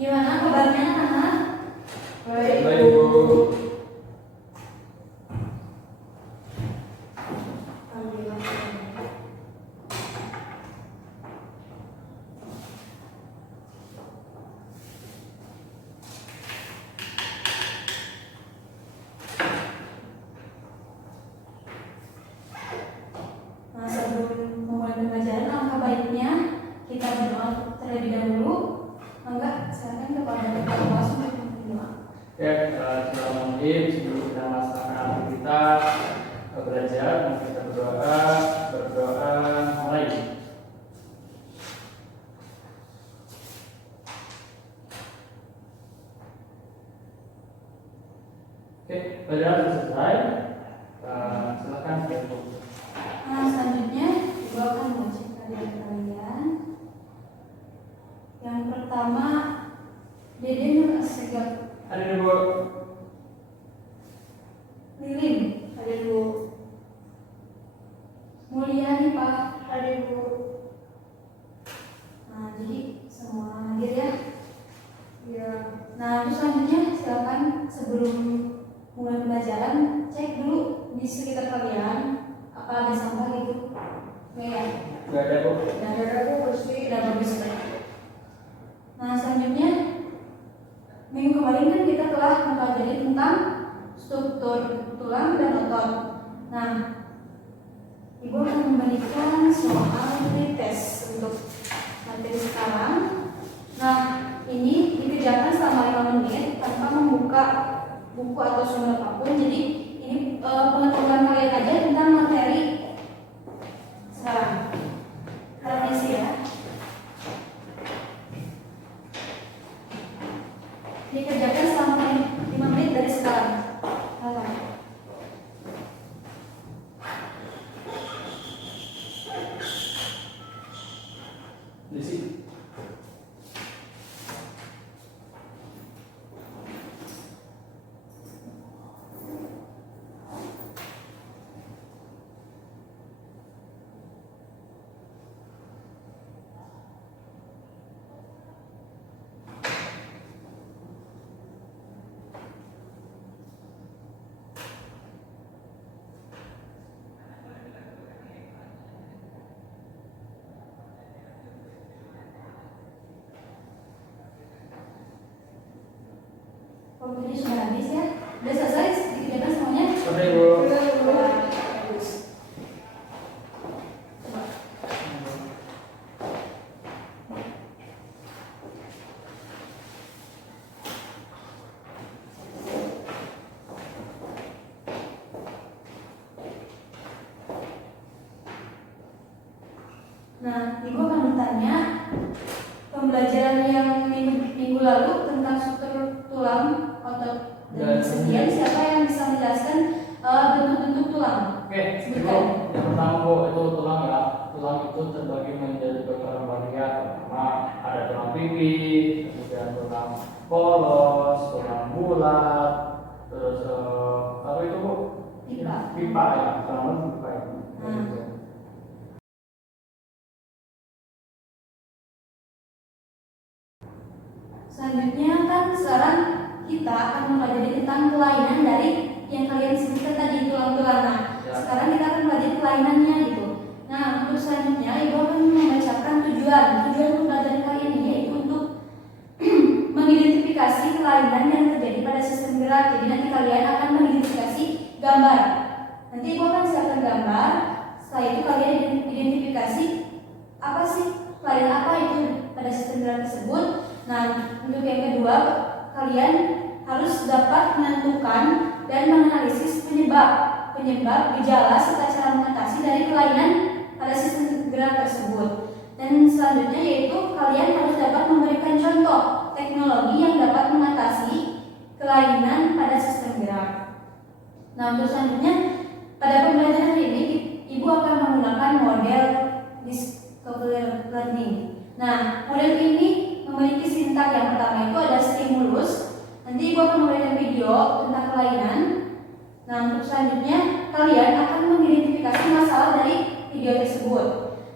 Gimana kabarnya anak? Baik, Bu. Alhamdulillah. Nah, sebelum memulai pembelajaran, alangkah baiknya kita berdoa terlebih dahulu. Enggak, silakan kepada Bapak Kelas untuk berdoa. Ya, kita mungkin sebelum kita melaksanakan aktivitas belajar, kita berdoa mulai. Oke, pelajaran sudah selesai. Silakan Bu. Nah, selanjutnya ibu akan mengecek kalian. Yang pertama, Dede Nur Assegaf. Ada Bu. Lilin, ada Bu. Mulyani Pak, ada Bu. Nah, jadi semua hadir ya. Ya. Nah, terus selanjutnya silakan sebelum mulai pembelajaran cek dulu di sekitar kalian apa ada sampah gitu. Ya. Gak ada Bu. Dan ada bersih dan bagus. Nah, selanjutnya minggu kemarin kan kita telah mempelajari tentang struktur tulang dan otot. Nah, ibu akan memberikan soal pretest untuk materi sekarang. Nah, ini dikerjakan selama 5 menit tanpa membuka buku atau sumber apapun. Jadi ini pengetahuan kalian aja tentang materi sekarang. Harapnya sih ya. Dikerjakan selama 5 menit dari sekarang. Di sini. Oke, ini sudah habis ya. Udah selesai dikerjakan semuanya? Oke Bu. Bagus. Coba. Nah, ibu akan bertanya pembelajaran yang minggu lalu tentang struktur tulang, otot, dan kesedihan. Siapa yang bisa menjelaskan bentuk-bentuk tulang? Oke, Ibu. Yang pertama Bu, itu tulang ya. Tulang itu terbagi menjadi beberapa bagian. Pertama ada tulang pipi, kemudian tulang polos, tulang bulat, terus apa itu Bu? Pipa. Pipa ya, tulang pipa itu. Selanjutnya kan sekarang kita akan mempelajari tentang kelainan dari yang kalian sebutkan tadi tulang-tulang. Nah, Ya. sekarang kita akan mempelajari kelainannya gitu. Nah, untuk selanjutnya ibu akan membacakan tujuan pembelajaran kali ini, yaitu untuk mengidentifikasi kelainan yang terjadi pada sistem gerak. Jadi nanti kalian akan mengidentifikasi gambar. Nanti ibu akan siapkan gambar. Setelah itu kalian identifikasi apa sih kelainan apa itu pada sistem gerak tersebut. Nah, untuk yang kedua, kalian harus dapat menentukan dan menganalisis penyebab gejala serta cara mengatasi dari kelainan pada sistem gerak tersebut. Dan selanjutnya yaitu kalian harus dapat memberikan contoh teknologi yang dapat mengatasi kelainan pada sistem gerak. Nah, untuk selanjutnya pada pembelajaran hari ini Ibu akan menggunakan model discovery learning. Nah, model ini memiliki sintak. Yang pertama itu ada stimulus. Nanti Ibu akan memberikan video tentang kelainan. Nah, untuk selanjutnya kalian akan mengidentifikasi masalah dari video tersebut.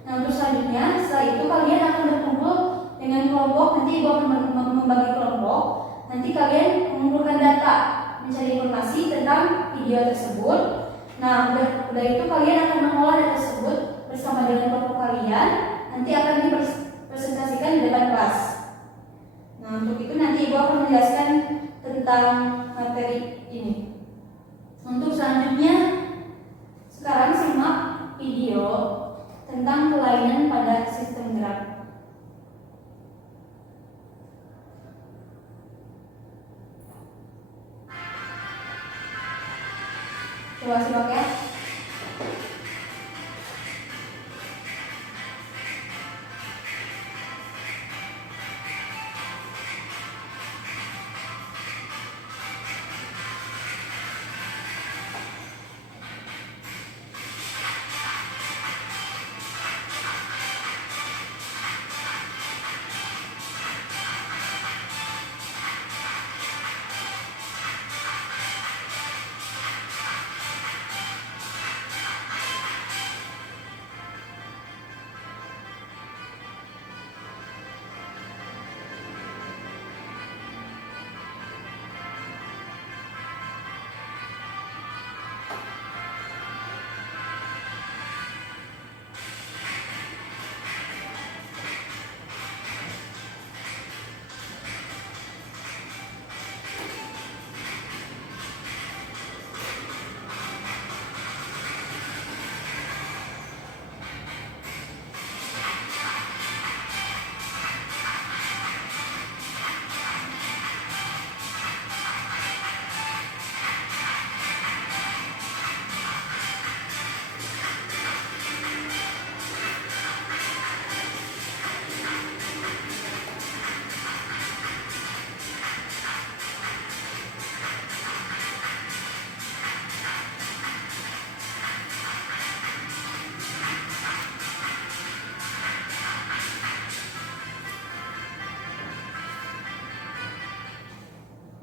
Nah, untuk selanjutnya setelah itu kalian akan berkumpul dengan kelompok. Nanti Ibu akan membagi kelompok. Nanti kalian mengumpulkan data, mencari informasi tentang video tersebut. Nah, udah itu kalian akan mengolah data tersebut bersama dengan kelompok kalian. Nanti akan dipresentasikan di depan kelas. Nah, untuk itu nanti Ibu akan menjelaskan tentang materi ini. Untuk selanjutnya, sekarang simak video tentang kelainan pada sistem gerak. Coba simak ya.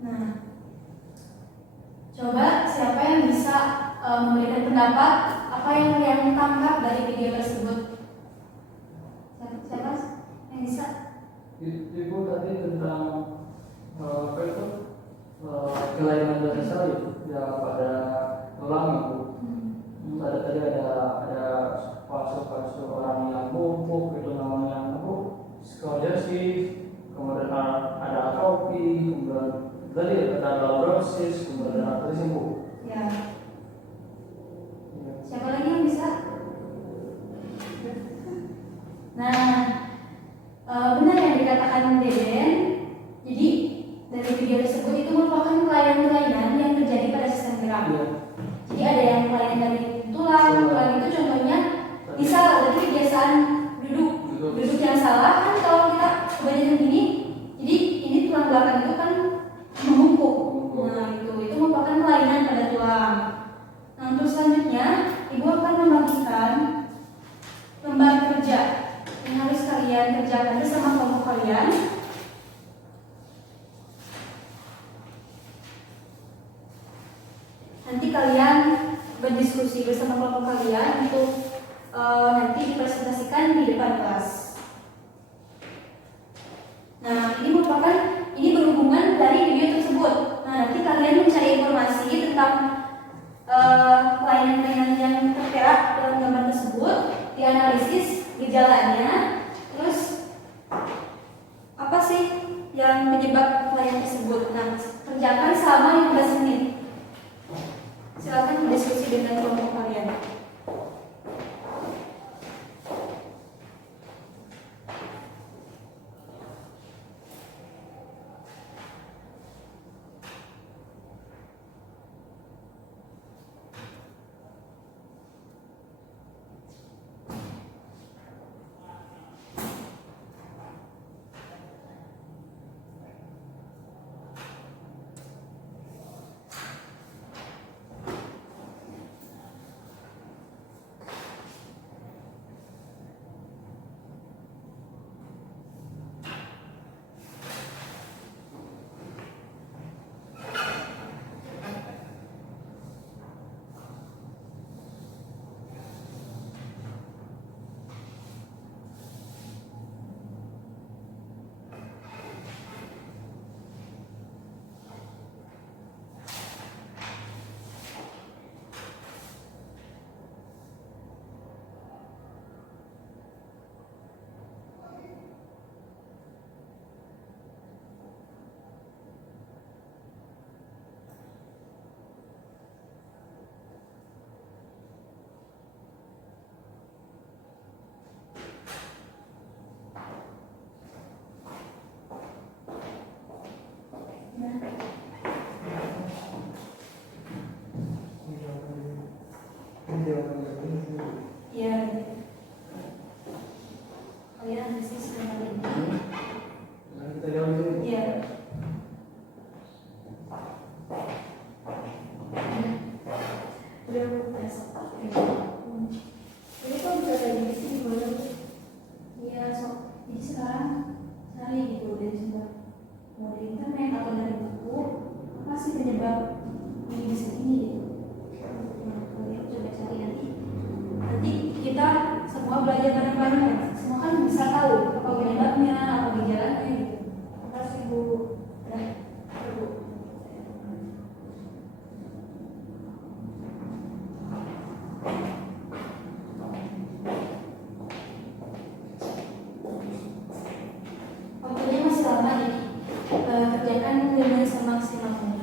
Nah, coba siapa yang bisa memberikan pendapat apa yang kalian tangkap dari video tersebut? Siapa yang bisa? Ibu tadi tentang apa itu kelainan dasar itu ya pada tulang itu. Ada tadi ada fase-fase orang yang bungkuk itu namanya apa? Scoliosis, kemudian ada atrofi, kemudian tadi ada lordosis, kemudian ada sembuh. Ya. Siapa lagi yang bisa? Nah, benar yang dikatakan Deden. Jadi dari video tersebut itu merupakan kelainan-kelainan yang terjadi pada sistem gerak. Ya. Jadi ada yang kelainan dari tulang itu contohnya misal dari kebiasaan duduk yang salah kan kalau kita kebanyakan gini, jadi ini tulang belakang itu kan membungkuk. Nah itu merupakan kelainan pada tulang. Nah untuk selanjutnya Ibu akan membagikan lembar kerja yang harus kalian kerjakan bersama kelompok kalian. Nanti kalian berdiskusi bersama kelompok kalian untuk nanti dipresentasikan di depan kelas. Nah, ini berhubungan dari video tersebut. Nah, nanti kalian mencari informasi tentang kelainan-kelainan yang tertera dalam gambar tersebut, dianalisis gejalanya, terus apa sih yang menyebabkan kelainan tersebut. Nah, kerjakan selama 15 menit. Silakan berdiskusi dengan kelompok kalian. Iya. Kalian analisis dengan ini. Iya. Udah tes. Jadi kok bisa kayak gini sih boleh? Iya sok. Jadi sekarang cari gitu dari sumber mau dari internet atau dari buku apa sih penyebab ini bisa gini gitu. Nah, kalian coba cari nanti kita semua belajar bareng-bareng ya. Semua kan bisa tahu apa penyebabnya, apa gejalanya gitu. Terima kasih Bu. Udah, Bu. Waktunya masih lama nih. Kerjakan dengan semaksimal mungkin.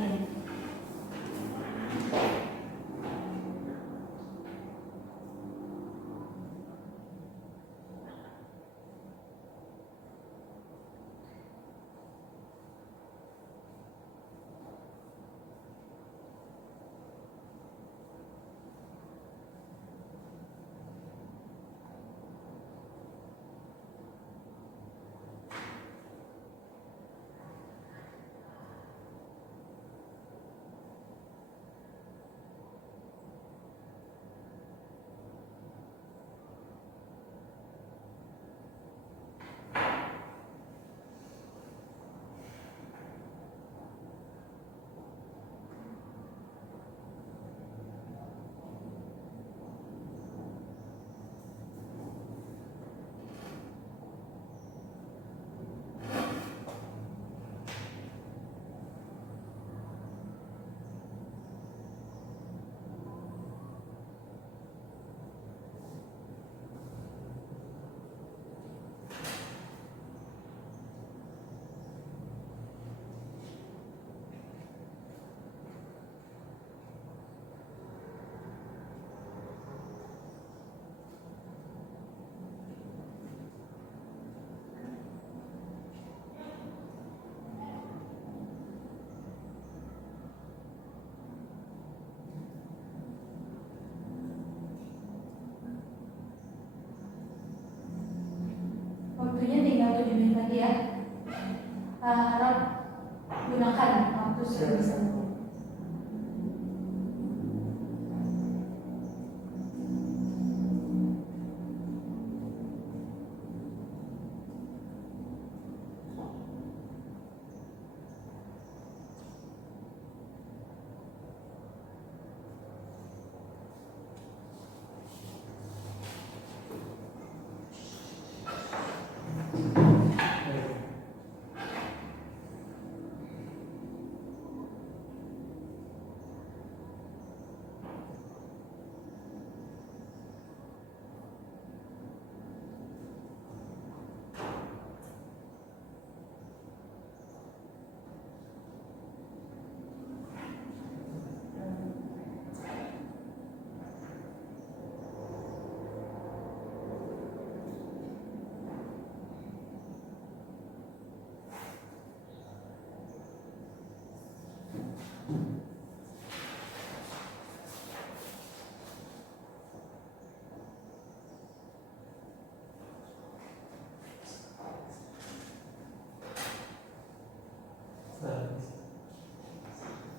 Waktunya tinggal 7 menit lagi ya. Harap gunakan waktu sebisa mungkin.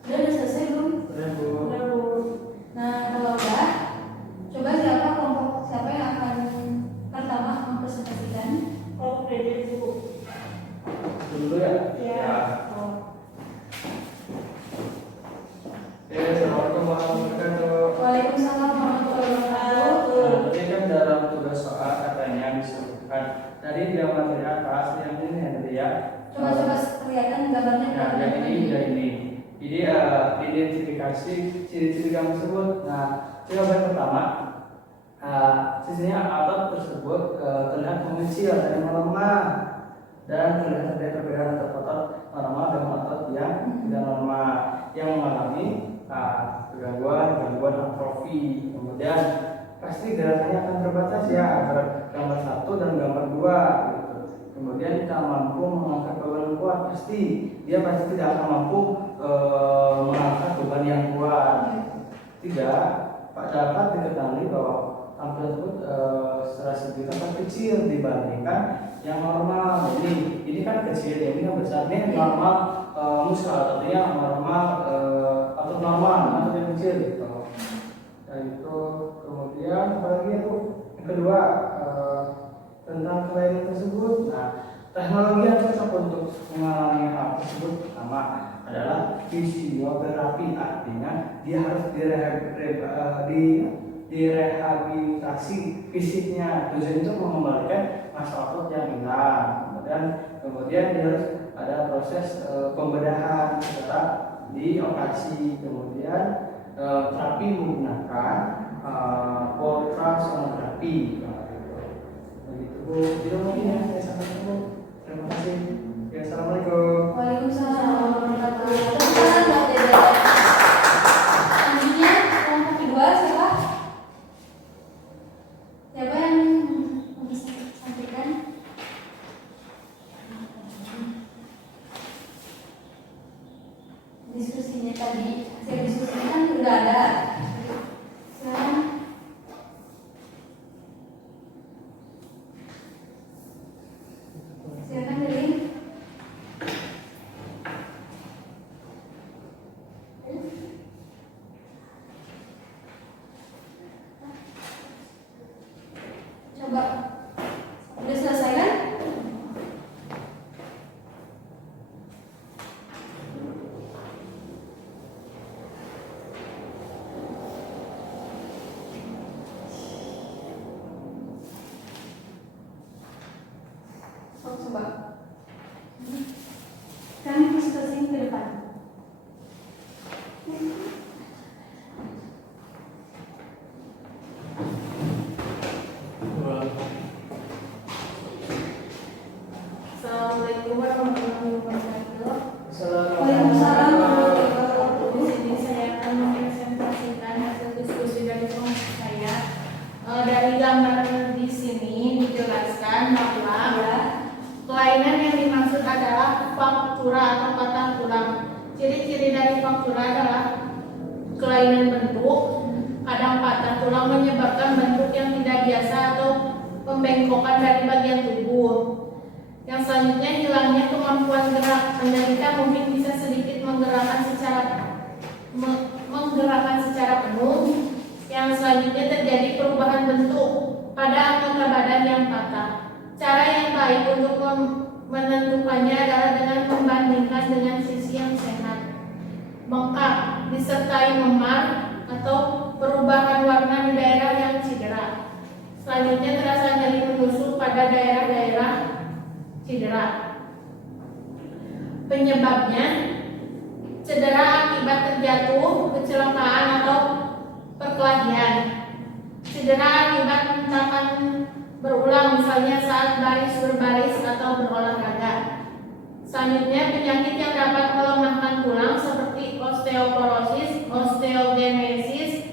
Udah selesai belum? Udah, Bu. Udah, Bu. Nah, kalau udah, coba siapa yang akan pertama mempresentasikan? Oh, Dede Bu. Dulu ya? Ya. Oh. Assalamualaikum warahmatullahi wabarakatuh. Waalaikumsalam warahmatullahi wabarakatuh. Nah, tadi kan dalam tugas soal katanya disebutkan dari dia materi atas yang ini ya tadi ya. Coba kelihatan gambarnya. Nah, yang ini dan ini. Jadi identifikasi ciri-ciri kamu tersebut. Nah, jawaban pertama, sisinya otot tersebut terlihat mengecil dan melemah dan terlihat ada perbedaan antara otot normal dengan otot yang tidak normal yang mengalami gangguan atrofi. Kemudian pasti gerakannya akan terbatas ya antara gambar 1 dan gambar 2 gitu. Kemudian kita mampu mengangkat beban kuat, pasti dia pasti tidak akan mampu mengangkat beban yang kuat. Tidak, dapat diketahui bahwa tampil tersebut secara signifikan kecil dibandingkan yang normal. Jadi ini kan kecil, ini kan besar. Ini normal muskal, artinya normal atau normal atau yang kecil gitu. Dan itu kemudian apalagi itu yang kedua tentang kelainan tersebut. Nah, teknologi yang cocok untuk mengalami hal tersebut pertama adalah fisioterapi, artinya dia harus direhabilitasi fisiknya. Tujuan itu mengembalikan masa otot yang hilang. Kemudian dia harus ada proses pembedahan secara di operasi. Kemudian terapi menggunakan ultrasonografি. Begitu mungkin ya saya sampaikan Bu. Terima kasih. Ya, assalamualaikum. Waalaikumsalam warahmatullahi wabarakatuh. Selanjutnya kelompok kedua siapa? Siapa yang bisa sampaikan? Diskusinya tadi, hasil diskusinya kan udah ada. Sekarang silakan dari coba udah selesai kan? Coba kami diskusi ke depan. Assalamualaikum warahmatullahi wabarakatuh. Waalaikumsalam warahmatullahi wabarakatuh. Di sini saya akan mempresentasikan hasil diskusi dari kelompok saya. Dari gambar di sini dijelaskan bahwa kelainan yang dimaksud adalah fraktura atau patah tulang. Ciri-ciri dari fraktura adalah kelainan bentuk, kadang patah tulang menyebabkan bentuk yang tidak biasa atau pembengkokan dari bagian tubuh. Yang selanjutnya hilangnya kemampuan gerak. Penderita mungkin bisa sedikit menggerakkan secara penuh. Yang selanjutnya terjadi perubahan bentuk pada anggota badan yang patah. Cara yang baik untuk menentukannya adalah dengan membandingkan dengan sisi yang sehat. Bengkak disertai memar atau perubahan warna di daerah yang cedera. Selanjutnya terasa nyeri menusuk pada daerah-daerah cedera. Penyebabnya cedera akibat terjatuh, kecelakaan atau perkelahian. Cedera akibat hentakan berulang, misalnya saat berbaris atau berolahraga. Selanjutnya penyakit yang dapat melemahkan tulang seperti osteoporosis, osteogenesis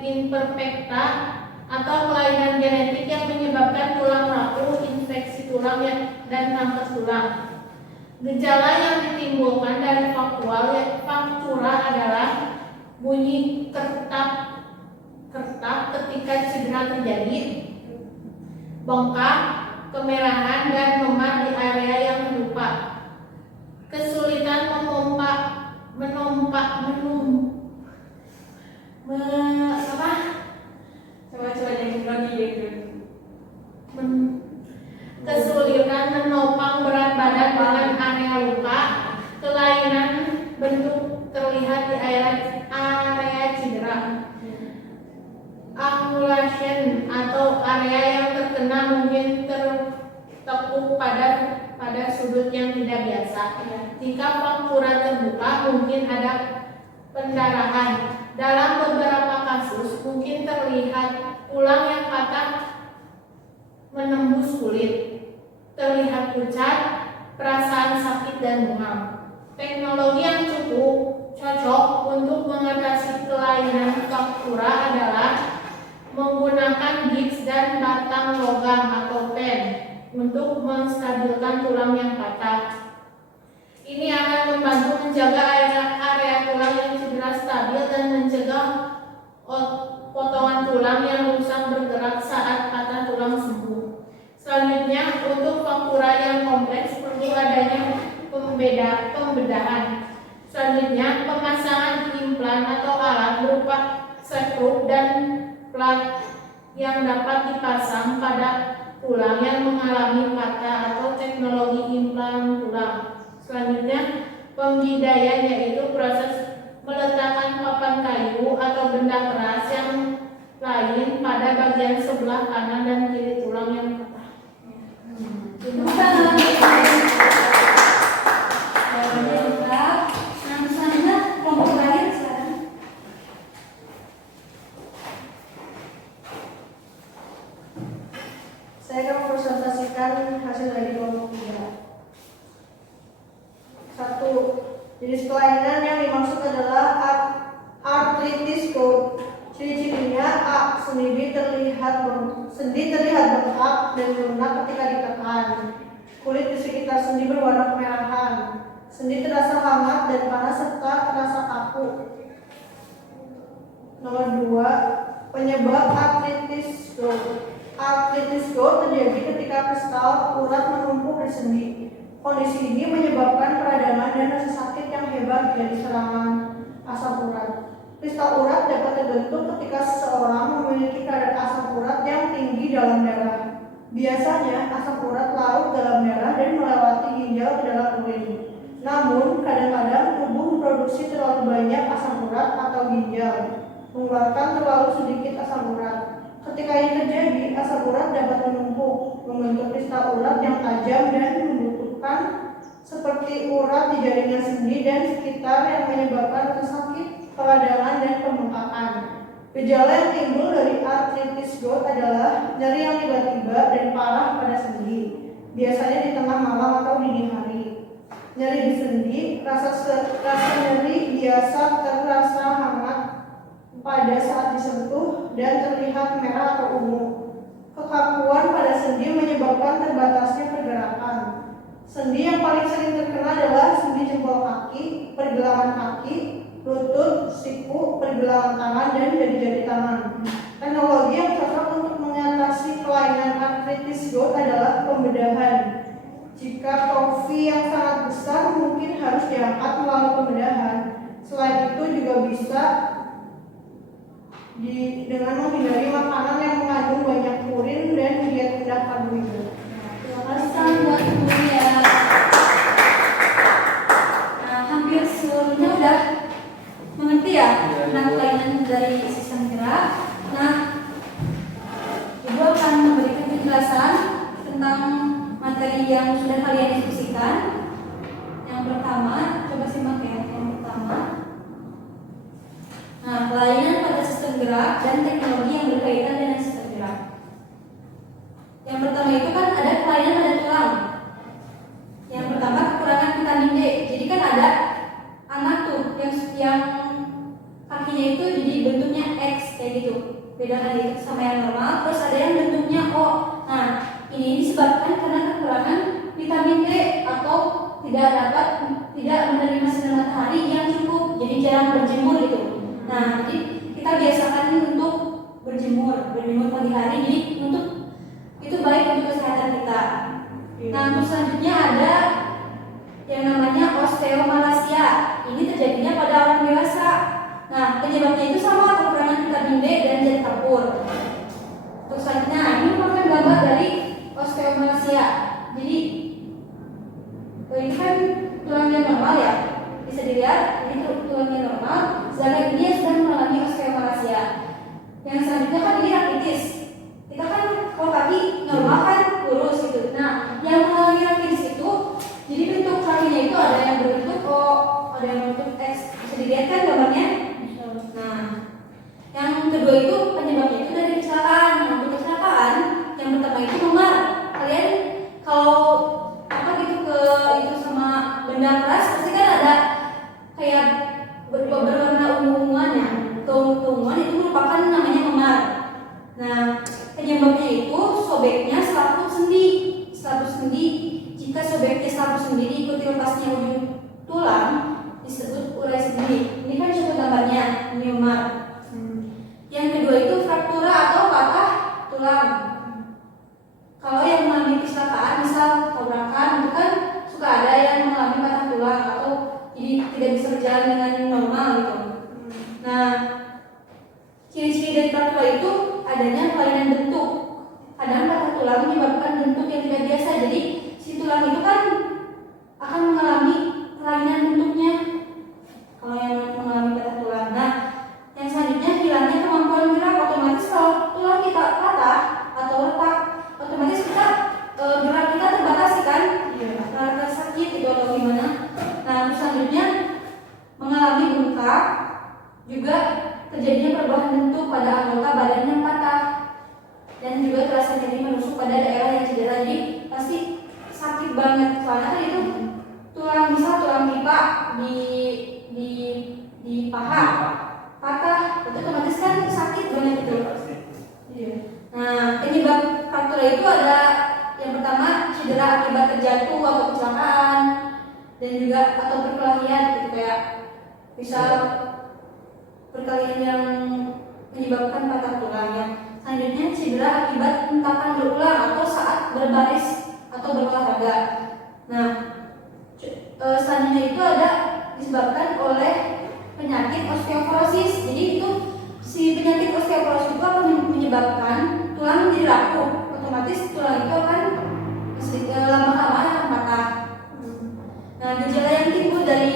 imperfecta atau kelainan genetik yang menyebabkan tulang rapuh, infeksi tulang dan kanker tulang. Gejala yang ditimbulkan dari fraktura adalah bunyi kertak ketika cedera terjadi, bengkak, kemerahan dan memar di area yang terluka, kesulitan kesulitan menopang berat badan dengan area luka, kelainan bentuk terlihat di area cedera, angulation atau area yang terkena mungkin tertekuk pada sudut yang tidak biasa. Jika fraktura terbuka mungkin ada pendarahan. Dalam beberapa kasus mungkin terlihat tulang yang patah menembus kulit, terlihat pucat, perasaan sakit dan mual. Teknologi yang cocok untuk mengatasi kelainan fraktura adalah menggunakan gips dan batang logam atau pen untuk menstabilkan tulang yang patah. Ini akan membantu menjaga area tulang yang cedera stabil dan mencegah pemasangan implan atau alat berupa skrup dan plat yang dapat dipasang pada tulang yang mengalami patah atau teknologi implan tulang. Selanjutnya, pembidayaan yaitu proses meletakkan papan kayu atau benda keras yang lain pada bagian sebelah kanan dan kiri tulang yang patah. Jawabannya lengkap. Nah, selanjutnya kelompok terakhir sekarang. Saya akan mempresentasikan hasil dari kelompok 3. 1. Jenis kelainan yang dimaksud adalah arthritis gout. Ciri-cirinya: A. Sendi terlihat bengkak dan lunak ketika ditekan. Kulit di sekitar sendi berwarna kemerahan. Sendi terasa hangat dan panas serta terasa kaku. Nomor 2. Penyebab arthritis gout. Arthritis gout terjadi ketika kristal urat menumpuk di sendi. Kondisi ini menyebabkan peradangan dan rasa sakit yang hebat dari serangan asam urat. Kristal urat dapat terbentuk ketika seseorang memiliki kadar asam urat yang tinggi dalam darah. Biasanya asam urat larut dalam darah dan melewati ginjal ke dalam urin. Namun, kadang-kadang tubuh memproduksi terlalu banyak asam urat atau ginjal mengeluarkan terlalu sedikit asam urat. Ketika ini terjadi, asam urat dapat menumpuk, membentuk kristal urat yang tajam dan membutuhkan seperti urat di jaringan sendi dan sekitar yang menyebabkan rasa sakit, peradangan, dan pembengkakan. Gejala yang timbul dari arthritis gout adalah nyeri yang tiba-tiba dan parah pada sendi, biasanya di tengah malam atau dini hari. Nyeri di sendi, rasa nyeri biasa terasa hangat pada saat disentuh dan terlihat merah atau ungu. Kekakuan pada sendi menyebabkan terbatasnya pergerakan. Sendi yang paling sering terkena adalah sendi jempol kaki, pergelangan kaki, lutut, siku, pergelangan tangan, dan jari-jari tangan. Teknologi yang cocok untuk mengatasi kelainan arthritis gout adalah pembedahan. Jika trofi yang sangat besar mungkin harus diangkat melalui pembedahan. Selain itu juga bisa dengan menghindari makanan yang mengandung banyak purin dan diet rendah karbohidrat. Terima kasih buat semuanya. Nah, hampir seluruhnya udah mengerti ya tentang kelainan dari sistem gerak. Nah, Ibu akan memberikan penjelasan tentang materi yang sudah kalian diskusikan. Yang pertama, coba simak ya. Yang pertama, nah, kelainan pada sistem gerak dan teknologi yang berkaitan dengan sistem gerak. Yang pertama itu kan ada kelainan pada tulang. Yang pertama, kekurangan vitamin D. Jadi kan ada anak tuh yang kakinya itu jadi bentuknya X kayak gitu. Bedakan itu sama yang normal. Terus ada yang bentuknya O. Nah, ini disebabkan karena kekurangan vitamin D atau tidak menerima sinar matahari yang cukup. Jadi jarang berjemur gitu. Nah, jadi kita biasakan untuk berjemur pagi hari. Jadi itu baik untuk kesehatan kita. Nah, untuk selanjutnya ada yang namanya osteomalacia. Ini terjadinya pada orang dewasa. Nah, penyebabnya itu sama, kekurangan vitamin D dan zat kapur. Terus selanjutnya, ini merupakan gambar dari osteomalacia. Jadi ini kan tulangnya normal ya, bisa dilihat ini tulangnya normal. Sedangkan dia sudah mengalami osteomalacia. Yang selanjutnya kan ini rakitis. Kita kan kalau kaki normal kan lurus gitu. Nah, yang mengalami rakitis itu, jadi bentuk kakinya itu ada yang berbentuk O, ada yang berbentuk X. Bisa dilihat kan gambarnya? Nah, yang kedua itu penyebabnya itu dari kecelakaan. Nah, untuk kecelakaan yang pertama itu memar. Kalian kalau gitu ke itu sama benda keras pasti kan ada kayak berwarna ungu-unguannya. Keunguan itu merupakan namanya memar. Nah, penyebabnya itu sobeknya selaput sendi. Jika sobeknya selaput sendi diikuti lepasnya ujung tulang disebut urai sendi. Ini kan contoh gambarnya, ini memar. Yang kedua itu fraktura atau patah juga terjadinya perubahan bentuk pada anggota badan yang patah, dan juga terasa nyeri menusuk pada daerah yang cedera. Jadi pasti sakit banget, soalnya kan itu tulang, misal tulang pipa di paha patah, itu otomatis kan sakit banget itu. Iya. Nah, penyebab fraktur itu ada yang pertama cedera akibat terjatuh atau kecelakaan, dan juga atau perkelahian gitu, kayak misal perkelahian yang menyebabkan patah tulang. Ya. Selanjutnya cedera akibat hentakan berulang atau saat berbaris atau berolahraga. Nah, selanjutnya itu ada disebabkan oleh penyakit osteoporosis. Jadi itu si penyakit osteoporosis itu akan menyebabkan tulang menjadi rapuh, otomatis tulang itu akan lama-lama akan patah. Nah, gejala yang timbul dari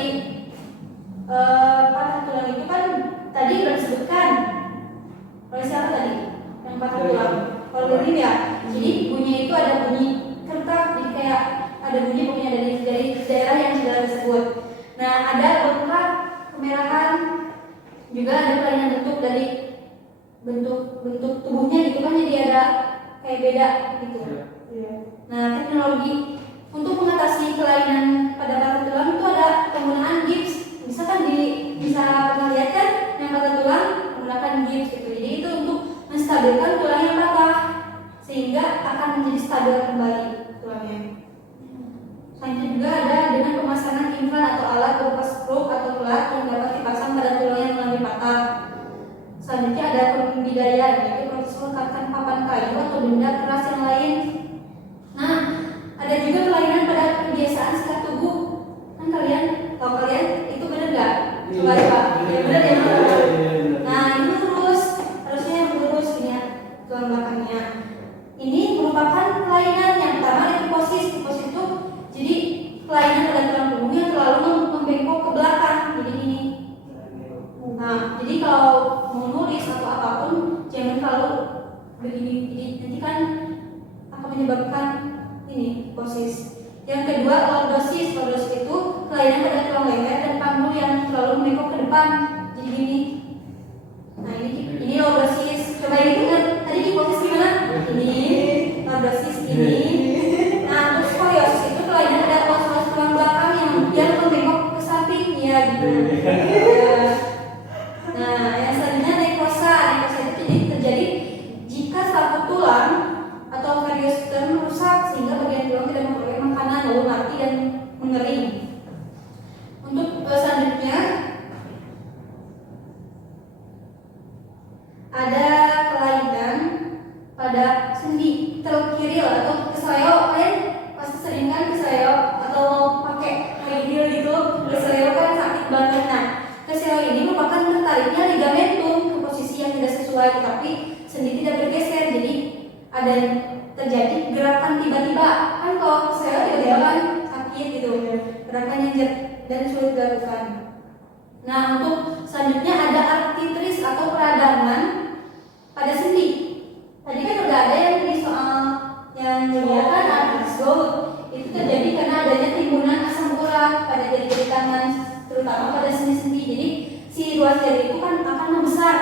patah tulang itu kan tadi sudah disebutkan oleh siapa tadi? Yang patah tulang, Kolin ya. Jadi bunyinya itu ada bunyi kertak, jadi kayak ada bunyinya dari daerah yang sudah disebut. Nah, ada bengkak, kemerahan, juga ada kelainan bentuk dari bentuk tubuhnya gitu kan, jadi ada kayak beda gitu. Nah, teknologi untuk mengatasi kelainan pada patah tulang itu ada penggunaan gips. Misalkan bisa pernah lihat kan yang patah tulang menggunakan gips gitu. Jadi itu untuk menstabilkan tulang yang patah sehingga akan menjadi stabil kembali tulangnya. Selanjutnya juga ada dengan pemasangan implan atau alat berupa skru atau pelat yang dapat dipasang pada tulang yang mengalami patah. Selanjutnya ada pembidayaan, yaitu proses melekatkan papan kayu atau benda keras yang lain. Nah, ada juga kelainan pada kebiasaan sikap tubuh. Kan kalian itu benar nggak? Coba ya benar ya. Nah, ini lurus, harusnya yang lurus ini ya, tulang belakangnya. Ini merupakan kelainan yang pertama liposis. Liposis itu jadi kelainan pada tulang punggung yang terlalu membengkok ke belakang. Jadi ini. Nah, jadi kalau mau nulis atau apapun jangan terlalu begini. Nanti kan akan menyebabkan ini liposis. Yang kedua lordosis. Lordosis itu kelainan pada tulang leher dan panggul yang terlalu membengkok ke depan. Jadi gini. Nah, ini lordosis. Coba ingat tadi liposis gimana? Ini lordosis ini. Nah, terus skoliosis itu kelainan pada pos-pos tulang belakang yang membengkok ke samping ya gitu. Nah, yang selanjutnya nekrosa. Nekrosa itu terjadi jika satu tulang atau variosistem rusak sehingga bagian tulang tidak memperoleh makanan lalu mati dan mengering. Untuk selanjutnya ada kelainan pada sendi telkiril atau kesleo. Kalian pasti sering kan kesleo atau pakai high heel gitu. Kesleo kan sakit banget. Nah, kesleo ini merupakan tertariknya ligamentum ke posisi yang tidak sesuai, tetapi sendi tidak bergeser. Jadi ada terjadi gerakan tiba-tiba. Kan kalau kesleo tiba-tiba kan sakit gitu, gerakan yang dan sulit dilakukan. Nah, untuk selanjutnya ada artritris atau peradangan pada sendi. Tadi kan udah ada yang di soal yang mulia kan arthritis gout. Itu terjadi karena adanya timbunan asam urat pada jari-jari tangan, terutama pada sendi-sendi. Jadi si ruas jari itu kan akan membesar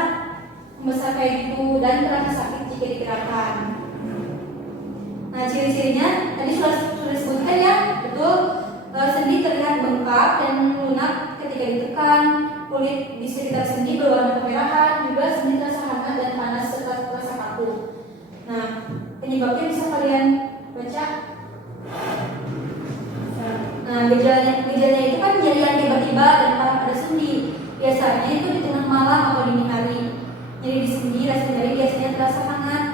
kayak gitu dan terasa sakit jika digerakkan. Nah, ciri-cirinya tadi sudah disebutkan ya, betul. Sendi terlihat bengkak dan lunak ketika ditekan. Kulit di sekitar sendi berwarna kemerahan, juga sendi terasa hangat dan panas serta terasa kaku. Nah, penyebabnya bisa kalian baca. Nah, gejalanya itu kan nyeri yang tiba-tiba dan parah pada sendi. Biasanya itu di tengah malam atau dini hari. Nyeri di sendi, rasa nyeri biasanya terasa hangat.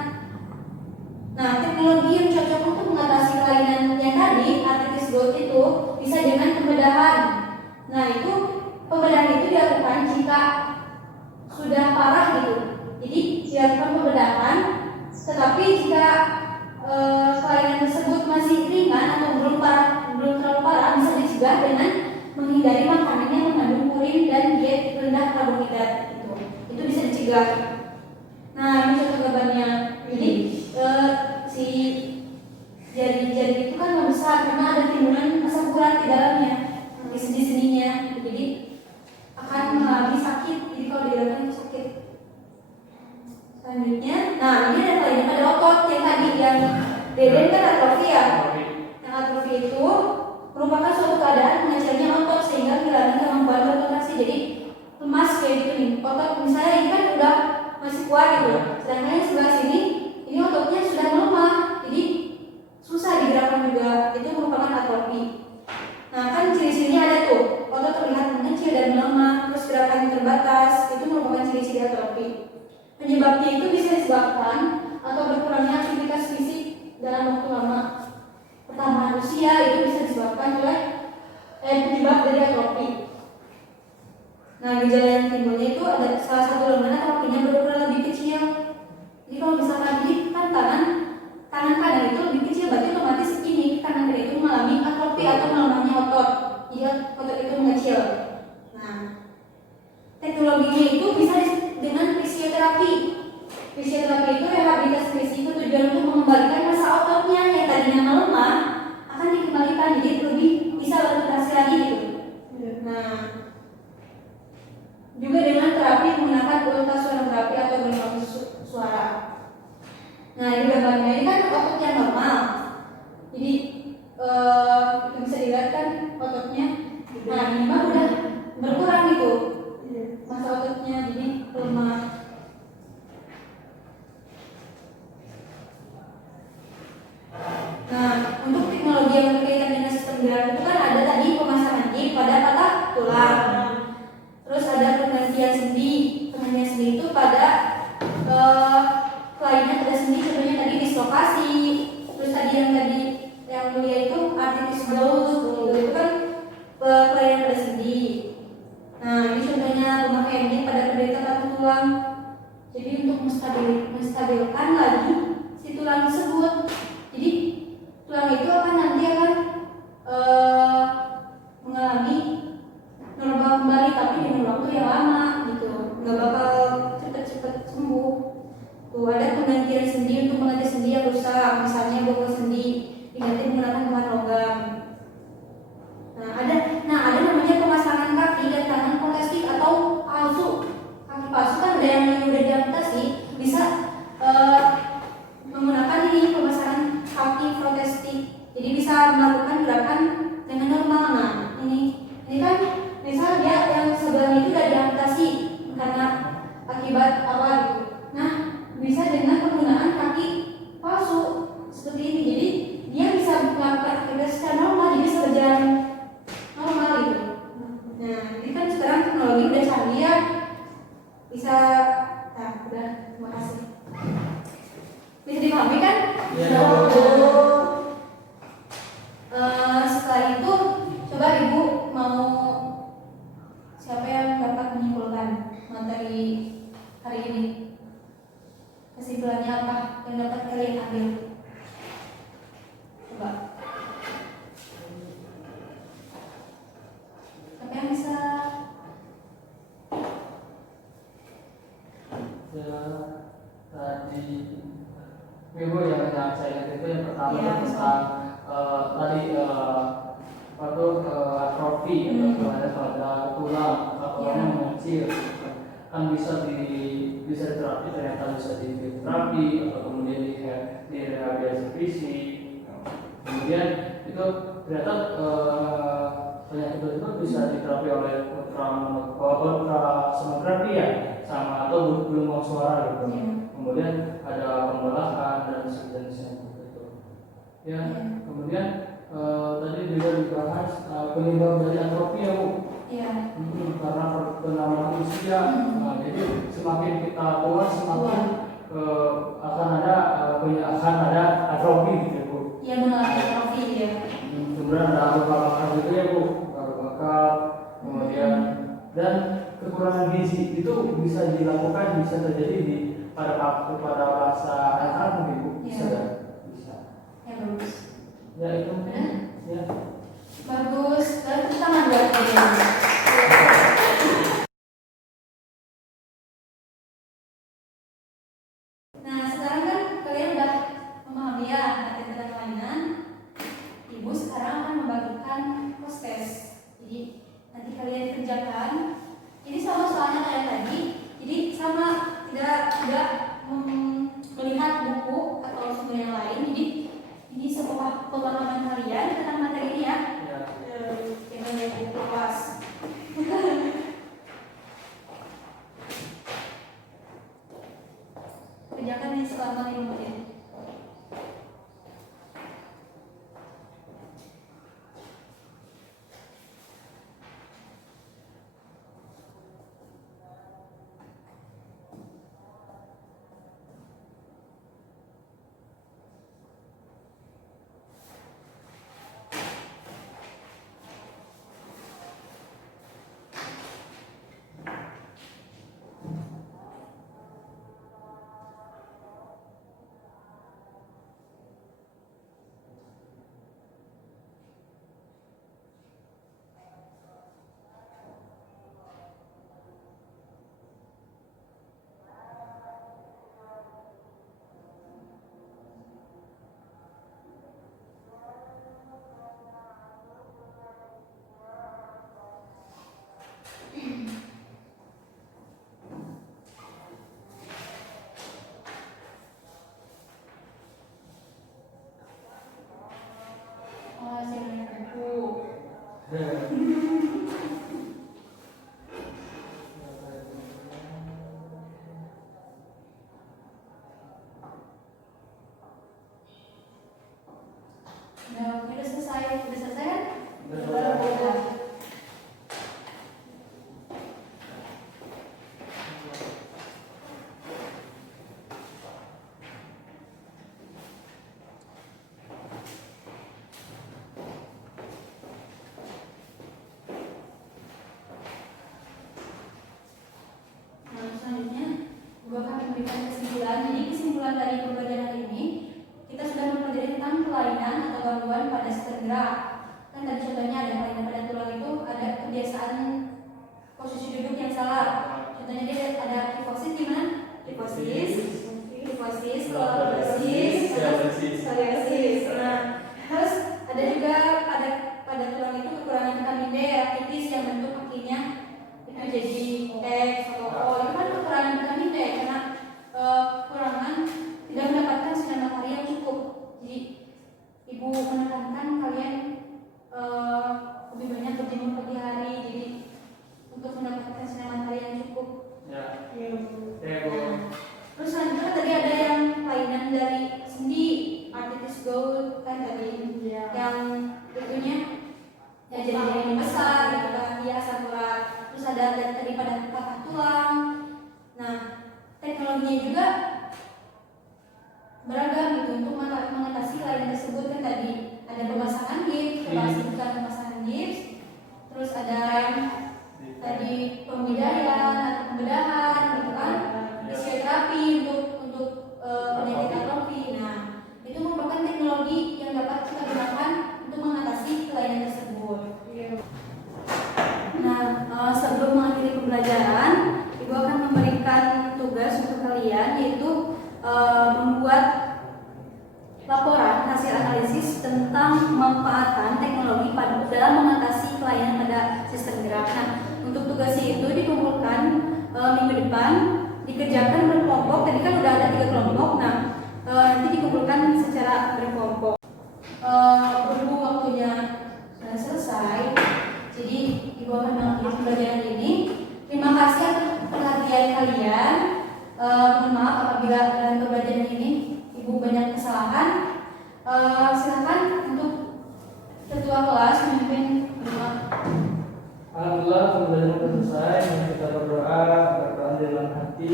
Nah, teknologi yang cocok untuk mengatasi kelainan yang tadi, arthritis gout itu bisa dengan pembedahan. Nah, itu pembedahan itu dilakukan jika sudah parah gitu. Jadi dilakukan pembedahan, tetapi jika kelainan tersebut masih ringan atau belum terlalu parah, bisa dicegah dengan menghindari makanan yang mengandung purin dan diet rendah karbohidrat. Itu bisa dicegah. Nah, ini contoh gambarnya. Jadi si jari-jari itu kan membesar karena ada timbunan asam urat di dalamnya, di sendi-sendinya. Jadi akan mengalami sakit. Jadi kalau Selanjutnya, nah ini ada kelainan pada otot yang tadi yang Deden kan atrofi ya. Yang atrofi itu merupakan suatu keadaan mengecilnya otot sehingga kehilangan kemampuan berkontraksi. Jadi lemas kayak gitu nih. Otot misalnya ini kan udah masih kuat gitu. Sedangkan yang sebelah sini ini ototnya sudah melemah. Jadi susah digerakkan juga. Itu merupakan atrofi. Nah kan ciri-cirinya ada tuh, otot terlihat mengecil dan melemah, terus gerakan terbatas. Itu merupakan ciri-ciri atrofi. Penyebabnya itu bisa disebabkan atau berkurangnya aktivitas fisik dalam waktu lama. Pertambahan usia itu bisa disebabkan oleh penyebab dari atrofi. Nah, gejala yang timbulnya itu ada salah satu lengan atau kakinya berukuran lebih kecil. Jadi kalau misalkan ini kan tangan kanan itu lebih kecil, berarti otomatis ini kanan kiri itu mengalami atrofi atau melemahnya otot. Jadi otot itu mengecil. Nah, teknologinya itu bisa dengan fisioterapi. Fisioterapi itu rehabilitasi fisik tujuan untuk mengembalikan massa ototnya yang tadinya melemah akan dikembalikan jadi lebih bisa berkontraksi lagi gitu. Nah, juga dengan terapi menggunakan ultrasonografia atau gelombang suara. Nah, di gambarnya ini kan otot yang normal. Jadi bisa dilihat kan ototnya. Nah, ini mah udah berkurang gitu. Massa ototnya jadi lemah. Nah, untuk teknologi yang berkaitan dengan sistem gerak itu kan ada tadi pemasangan chip pada patah tulang. Terus ada penggantian sendi. Penggantian sendi itu pada kelainan pada sendi, contohnya tadi dislokasi. Terus tadi yang mulia itu arthritis gout, itu kan kelainan pada sendi. Nah, ini contohnya pemakaian ini pada penderita patah tulang. Jadi untuk menstabilkan lagi si tulang tersebut. Jadi tulang itu nanti akan mengalami normal kembali tapi dengan waktu yang lama gitu, nggak bakal cepet-cepet sembuh. Tuh ada penggantian sendi untuk mengganti sendi yang rusak, misalnya bongkol sendi diganti menggunakan bahan logam. Nah ada namanya pemasangan kaki dan tangan protestik atau palsu. Kaki palsu kan ada yang udah diamputasi, bisa menggunakan ini pemasangan kaki protestik. Jadi bisa melakukan gerakan dengan normal. Nah ini kan misal dia yang sebelahnya itu udah diamputasi karena akibat apa gitu. Nah bisa dengan penggunaan kaki palsu seperti ini. Jadi dia bisa melakukan aktivitas secara normal, jadi bisa berjalan normal gitu. Nah ini kan sekarang teknologi udah canggih ya, bisa. Nah udah, terima kasih. Bisa dipahami kan? Ya. Setelah itu coba ibu mau siapa yang dapat menyimpulkan materi hari ini? Kesimpulannya apa yang dapat kalian ambil? Coba. Siapa yang bisa? Ya, tadi Ibu yang saya ingat itu yang pertama Ya, tentang tadi atrofi pada tulang yang mengecil kan bisa diterapi, ternyata bisa diterapi atau kemudian direhabilitasi fisik. Kemudian itu ternyata penyakit itu bisa diterapi oleh ultrasonografi ya, sama atau gelombang suara gitu. Kemudian ada pembelahan dan sejenisnya gitu. Ya, kemudian tadi juga dibahas penyebab dari atrofi ya Bu. Iya. Karena perkembangan usia. Nah, jadi semakin kita tua semakin akan ada atrofi gitu ya Bu. Iya benar, atrofi ya. Kemudian ada luka bakar gitu ya Bu, luka bakar, kemudian dan kekurangan gizi itu bisa dilakukan, bisa terjadi pada masa anak-anak mungkin Bu. Bisa kan? Bisa. Ya bagus. Ya itu. Ya. Bagus. Lalu tangan buat kalian. Nah sekarang kan kalian udah memahami ya materi tentang kelainan. Ibu sekarang akan membagikan post test. Jadi nanti kalian kerjakan. Ini sama soalnya kayak tadi. Jadi sama tidak selama 5 menit. Oh, hasilnya buku. Nah, udah selesai kan? Udah. Nah, selanjutnya gue akan memberikan kesimpulan. Jadi kesimpulan dari pembelajaran ini, kita sudah mempelajari tentang kelainan atau gangguan pada sistem gerak. Kan tadi contohnya ada kelainan pada tulang itu ada kebiasaan posisi duduk yang salah. Contohnya dia ada kifosis gimana? Kifosis, skoliosis. Nah, terus ada juga pada tulang itu kekurangan vitamin D, aktivitas yang bentuk kakinya itu jadi X atau O. Itu kan kekurangan vitamin D karena kekurangan tidak mendapatkan sinar matahari yang cukup. Jadi ibu menekankan kalian lebih banyak berjemur pagi hari, jadi untuk mendapatkan sinar matahari yang cukup. Ya. Nah, terus selanjutnya tadi ada yang kelainan dari sendi, arthritis gout kan tadi yang itunya ya jadi besar gitu kan, ya asam urat. Terus ada tadi pada patah tulang. Nah, teknologinya juga beragam gitu untuk mengatasi kelainan tersebut. Kan tadi ada pemasangan gips, pemasangan gips, terus ada tadi pembedaian atau pembedahan gitu kan, fisioterapi untuk penyakit atrofi. Nah, itu merupakan teknologi yang dapat kita gunakan untuk mengatasi kelainan tersebut. Nah, sebelum mengakhiri pembelajaran, Ibu akan memberikan tugas untuk kalian, yaitu membuat laporan hasil analisis tentang pemanfaatan teknologi dalam mengatasi kelainan pada sistem gerak. Nah, untuk tugasnya itu dikumpulkan minggu depan, dikerjakan berkelompok. Tadi kan udah ada 3 kelompok. Nah, nanti dikumpulkan secara berkelompok. Berhubung waktunya sudah selesai, jadi Ibu akan mengakhiri pembelajaran ini. Terima kasih atas perhatian kalian. Mohon maaf apabila dalam pembelajaran ini Ibu banyak kesalahan. Silakan untuk ketua kelas memimpin doa. Alhamdulillah pembelajaran sudah selesai. Mari kita berdoa dalam hati.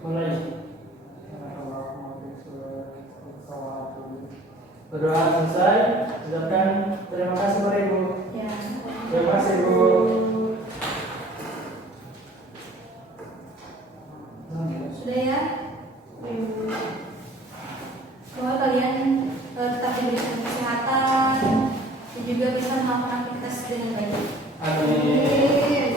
Mulai. Berdoa selesai. Ucapkan terima kasih kepada Ibu. Ya. Terima kasih Bu. Sudah ya? Semoga kalian tetap diberikan kesehatan dan juga bisa melakukan aktivitas dengan baik. Amin.